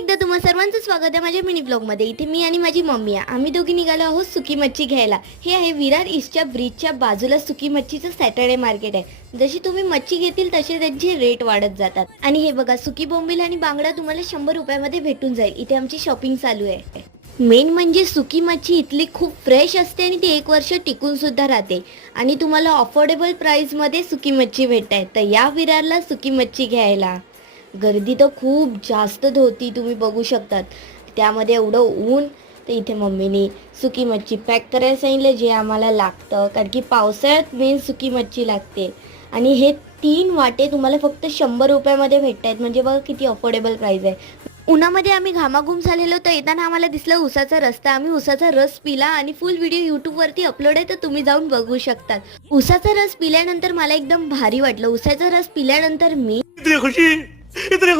एकदा तुम्हा सर्वांचं स्वागत आहे माझ्या मिनी ब्लॉगमध्ये इथे मी आणि माझी मम्मी आहे. आम्ही दोघी निघालो आहोत सुकी मच्छी घ्यायला. हे आहे विरार ईस्टच्या ब्रिजच्या बाजूला सुकी मच्छीचं सॅटर्डे मार्केट आहे. जशी तुम्ही मच्छी घेतील तसे त्यांचे रेट वाढत जातात. आणि हे बघा सुकी बोंबील आणि बांगडा तुम्हाला शंभर रुपयामध्ये भेटून जाईल. इथे आमची शॉपिंग चालू आहे. मेन म्हणजे सुकी मच्छी इथली खूप फ्रेश असते आणि ती एक वर्ष टिकून सुद्धा राहते. आणि तुम्हाला अफोर्डेबल प्राइसमध्ये सुकी मच्छी भेटत आहे तर या विरारला सुकी मच्छी घ्यायला. गर्दी तर खूप जास्त होती तुम्ही बघू शकतात. त्यामध्ये एवढं ऊन तर इथे मम्मीने सुकी मच्छी पॅक करायला सांगितलं जे आम्हाला लागतं. कारण की पावसाळ्यात मेन सुकी मच्छी लागते. आणि हे तीन वाटे तुम्हाला फक्त शंभर रुपयामध्ये भेटत आहेत म्हणजे बघा किती अफोर्डेबल प्राईस आहे. उन्हामध्ये आम्ही घामाघूम झालेलो तर येताना आम्हाला दिसला उसाचा रस्ता. आम्ही उसाचा रस पिला आणि फुल व्हिडिओ यूट्यूबवरती अपलोड आहे तर तुम्ही जाऊन बघू शकतात. उसाचा रस पिल्यानंतर मला एकदम भारी वाटलं. उसाचा रस पिल्यानंतर मी खुशी? Entre